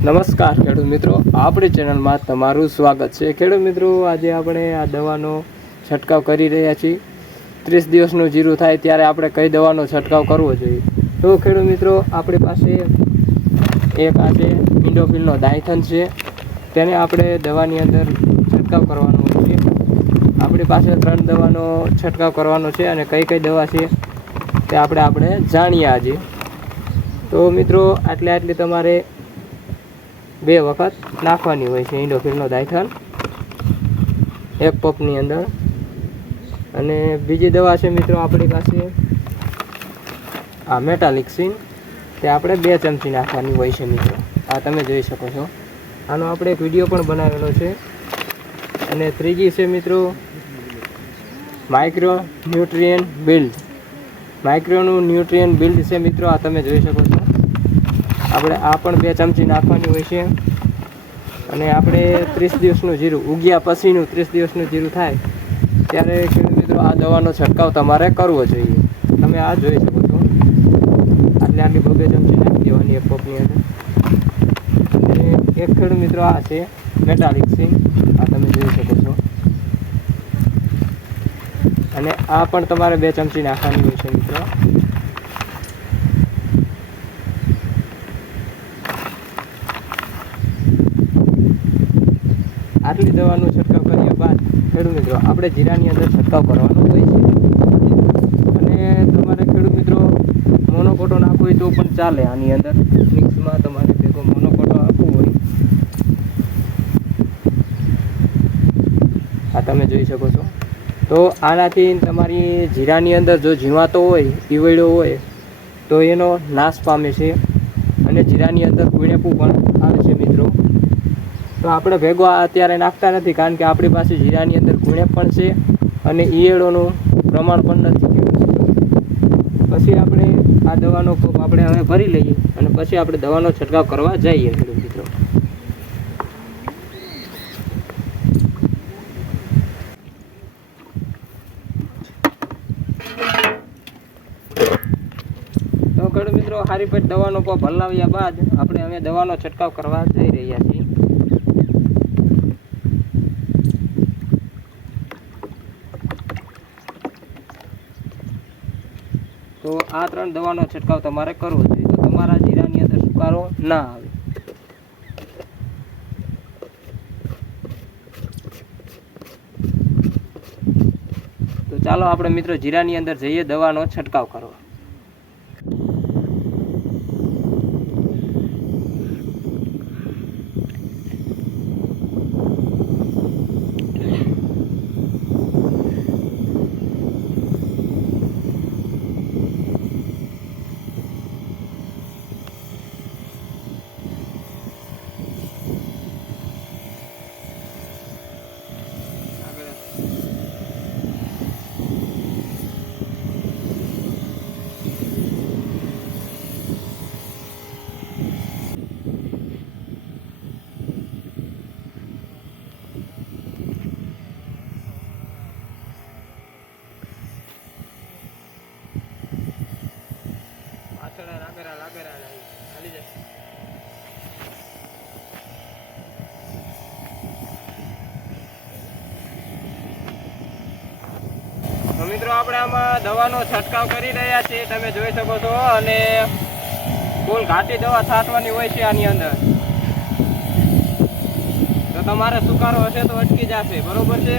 નમસ્કાર ખેડૂત મિત્રો, આપણી ચેનલમાં તમારું સ્વાગત છે। ખેડૂત મિત્રો, આજે આપણે આ દવાનો છંટકાવ કરી રહ્યા છીએ। 30 દિવસનું જીરું થાય ત્યારે આપણે કઈ દવાનો છંટકાવ કરવો જોઈએ? તો ખેડૂત મિત્રો, આપણી પાસે એક આ છે ઇન્ડોફિલનો ડાયથન છે, તેને આપણે દવાની અંદર છંટકાવ કરવાનો છે। આપણી પાસે 3 દવાનો છંટકાવ કરવાનો છે અને કઈ કઈ દવા છે તે આપણે જાણીએ આજે। તો મિત્રો, આટલી તમારે 2 વખત નાખવાની હોય છે ઇન્ડોફિલનો ડાયથન એક પપની અંદર। અને બીજી દવા છે મિત્રો આપણી પાસે આ મેટાલિક્સિન, તે આપણે 2 ચમચી નાખવાની હોય છે મિત્રો। આ તમે જોઈ શકો છો, આનો આપણે એક વિડીયો પણ બનાવેલો છે। અને ત્રીજી છે મિત્રો micro nutrient build, માઇક્રોનું nutrient build છે મિત્રો, આ તમે જોઈ શકો છો। આપણે આ પણ 2 ચમચી નાખવાની હોય છે। અને આપણે 30 દિવસનું જીરું ઉગ્યા પછીનું 30 દિવસનું જીરું થાય ત્યારે ખેડૂત મિત્રો આ દવાનો છંટકાવ તમારે કરવો જોઈએ। તમે આ જોઈ શકો છો, આટલી 2 ચમચી નાખી દેવાની એક પપની અંદર। અને એક ખેડૂત મિત્રો આ છે મેટાલિક્સિન, આ તમે જોઈ શકો છો। અને આ પણ તમારે 2 ચમચી નાખવાની હોય છે મિત્રો। આટલી દવાનો છંટકાવ કર્યા બાદ ખેડૂત મિત્રો આપણે જીરાની અંદર છંટકાવ કરવાનો હોય છે। અને તમારે ખેડૂત મિત્રો મોનોકોટો નાખવો હોય તો પણ ચાલે, આની અંદર મિક્સમાં તમારે ભેગો મોનોકોટો આપવું હોય, આ તમે જોઈ શકો છો। તો આનાથી તમારી જીરાની અંદર જો જીવાતો હોય, ઈવડ્યો હોય તો એનો નાશ પામે છે અને જીરાની અંદર કુણેપું પણ આવે છે મિત્રો। તો આપણે ભેગો અત્યારે નાખતા નથી, કારણ કે આપણી પાસે જીરાની અંદર કુણેપ પણ છે અને ઈયળોનું પ્રમાણ પણ નથી। પછી આપણે આ દવાનો કોપ આપણે હવે ભરી લઈએ અને પછી આપણે દવાનો છંટકાવ કરવા જઈએ ખેડૂત મિત્રો। તો ખેડૂત મિત્રો, સારી પેટ દવાનો કોપ હલાવ્યા બાદ આપણે હવે દવાનો છંટકાવ કરવા જઈ રહ્યા છીએ। તો આ 3 દવાનો છંટકાવ તમારે કરવો જોઈએ, તો તમારા જીરાની અંદર સુકારો ના આવે। તો ચાલો આપણે મિત્રો જીરાની અંદર જઈએ દવાનો છંટકાવ કરવા। તો મિત્રો આપણે આમાં દવાનો છંટકાવ કરી રહ્યા છીએ, તમે જોઈ શકો છો। અને ફૂલ ઘાટી દવા છાંટવાની હોય છે આની અંદર, તો તમારે સુકારો હશે તો અટકી જશે, બરોબર છે।